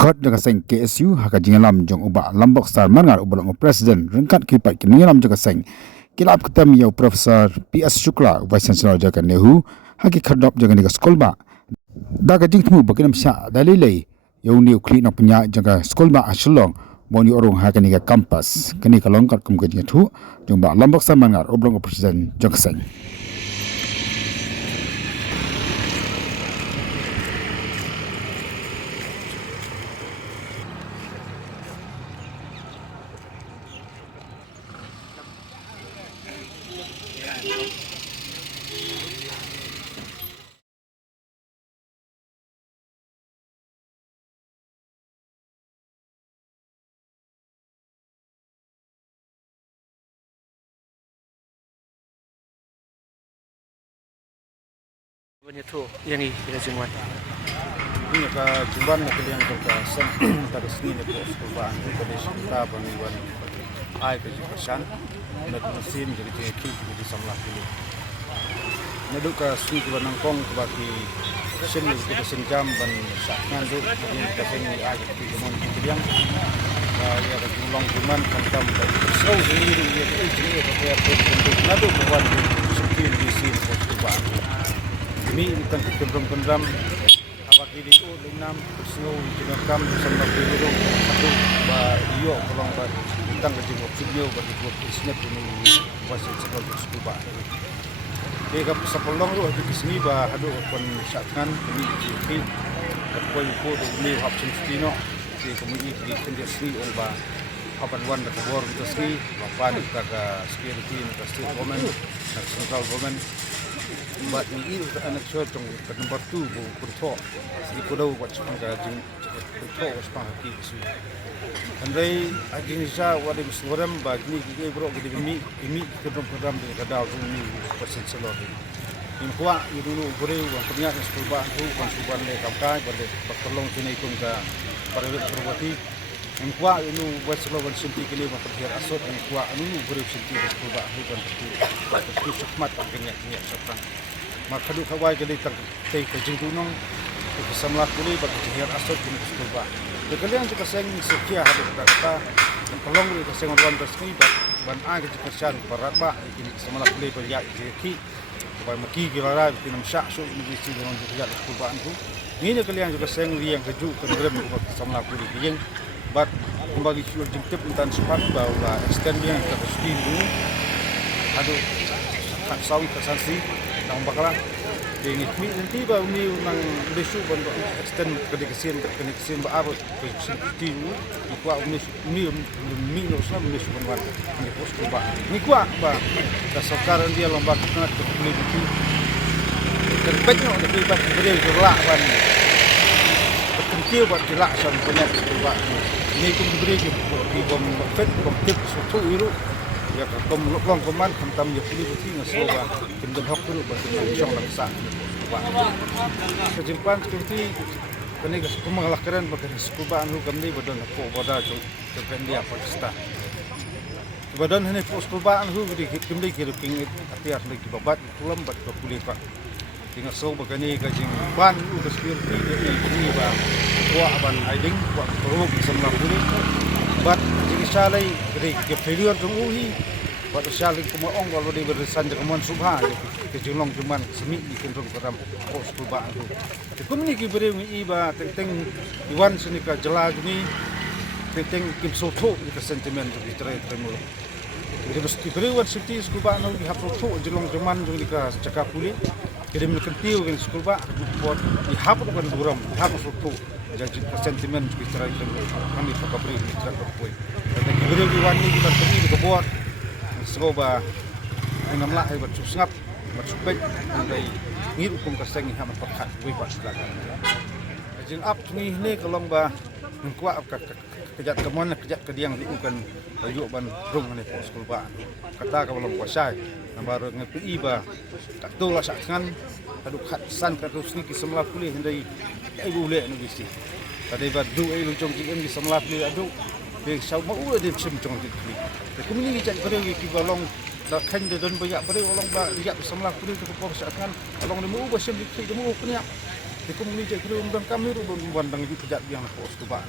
Dikot dengan seng KSU haka jingalam jong uba lambok star mangar ubalang presiden rengkat kipat kinyalam jaga seng kilap ketam ya Profesor PS Shukla Vice Chancellor jaga Nehu haki khadop jaga niga skolba daga jingtmu bakinam sya dalilai yau ni ukli na punya jaga skolba aslong boni orong haka niga kampas kini kalongkat kum gajing tu jong ba lambok star mangar ubalang presiden jaga seng. Banyak tu yang ini kita jumpa. Ini ke jumban nak kalian ke sen pada sini ni pos perubahan itu pada kita bangunan air ke jualan nak mesin jadi kiki jadi samlah dulu. Naduk ke sini ke nangkong ke bagi sen ke sen jam ban saknan tu ini ke sen air ke jumban kalian ya ke jumlang jumban kantam dari seru sendiri dia ini ke naduk ke buat seperti di sini pos perubahan. Ini tentang kendram-kendram apa kini itu dengan snow jenakam sama biru satu iyo kalau tentang kejenguk video bagi buat snap ini masih sekolah scuba. Jika sepuluh tu di sini hadu pun satkan ini jadi apa itu ini option stino di kemudian di kendisi oleh kapan wan ke bor itu sini apa ni ke security ke state government ke central government. But ini anak saya trong nomor 2 berthok di pulau buat sepangga jing berthok sepangga kisi. Andai aging saya wadi muslim bagi ni bro gede ini kedam di kadal ini persen selori. Ini kuat itu dulu boleh uang penyak sekolah tu konsumen le kamkai boleh bertolong sini pun ke para berbati. Ini kuat itu buat selawat senti kini memperhatikan asot ini kuat ini boleh senti sekolah bukan itu sekhmat agaknya sepang. Maka duk kawai jadi terkait kejengtunong kesamlah kuli bagi jihad asot kini sekolah. Kekalian juga seng sekia hadap kata pelong kuli keseng orang tersebut ban ag kesan berat bah kini kesamlah kuli berjak jeki supaya maki gilara kini syak so ini si orang berjak sekolah itu. Ini kalian juga seng yang keju kenerem kesamlah kuli yang bat kembali syur jengtip entan sepat bahwa extend yang tersedia dulu aduh tak sawi kesansi nang bakalah ini nanti baru ni nang besok untuk extend kedekasian berabot kesenti dulu kuat ini minus lah besok kan ini pos kubah ini kuat bah kesokaran dia lomba kita boleh bikin terpenuh lebih baik boleh gelak ban penting buat gelak sampai banyak kubah ini pun diberi di bom fet bom tip suatu itu ya kom long koman kentam ya pilih putih ngasoba kendem hok dulu berarti syong langsa kejimpan seperti kene ke pengalahkaran bagi sekuba anu kami badan ko boda jo India Pakistan badan ini sekuba anu di kembali ke king atiar lagi babat kulam bat ke kulit pak tinggal so begini kajing ban udah security ini bang kuat ban hiding kuat teruk semua kulit bat jadi salai dari ke failure tungguhi bat salai kuma ong kalau di berisan dengan subha ke julong cuman semi di kontrol keram pos kubah itu komuniki beri iba tentang iwan sini ke jelas ni tentang kim soto itu sentimen di teremul jadi mesti beri wan city kubah no di haproto julong cuman jadi ke cakap kulit jadi mungkin tiu kan sekolah buat dihapus kan buram dihapus waktu jadi sentimen kita kami pakabri kita berpoin dan kita diwani kita pergi ke buat sekolah enam lah hebat susngap bersupek dari ngir hukum keseng yang amat pekat wibat silakan jadi up ni kalau bah kuat kejat kemana kejat kediang diukan bayu ban rung ni sekolah kata kalau kuasai baru ngepi iba tak tahu lah sakkan aduk san katus ni kesemlah pulih dari ibu lek nu bisi tadi badu ai luncong jing di semlah pulih aduk de sau mau de sim chong di kli de kumini ni cak kare ki balong da khan de don banyak bare olong ba ya semlah pulih ke pos sakkan olong de mu ba sim di kli de mu punya Di komuniti kru undang kami ru bandang di pejat yang pos tu ba.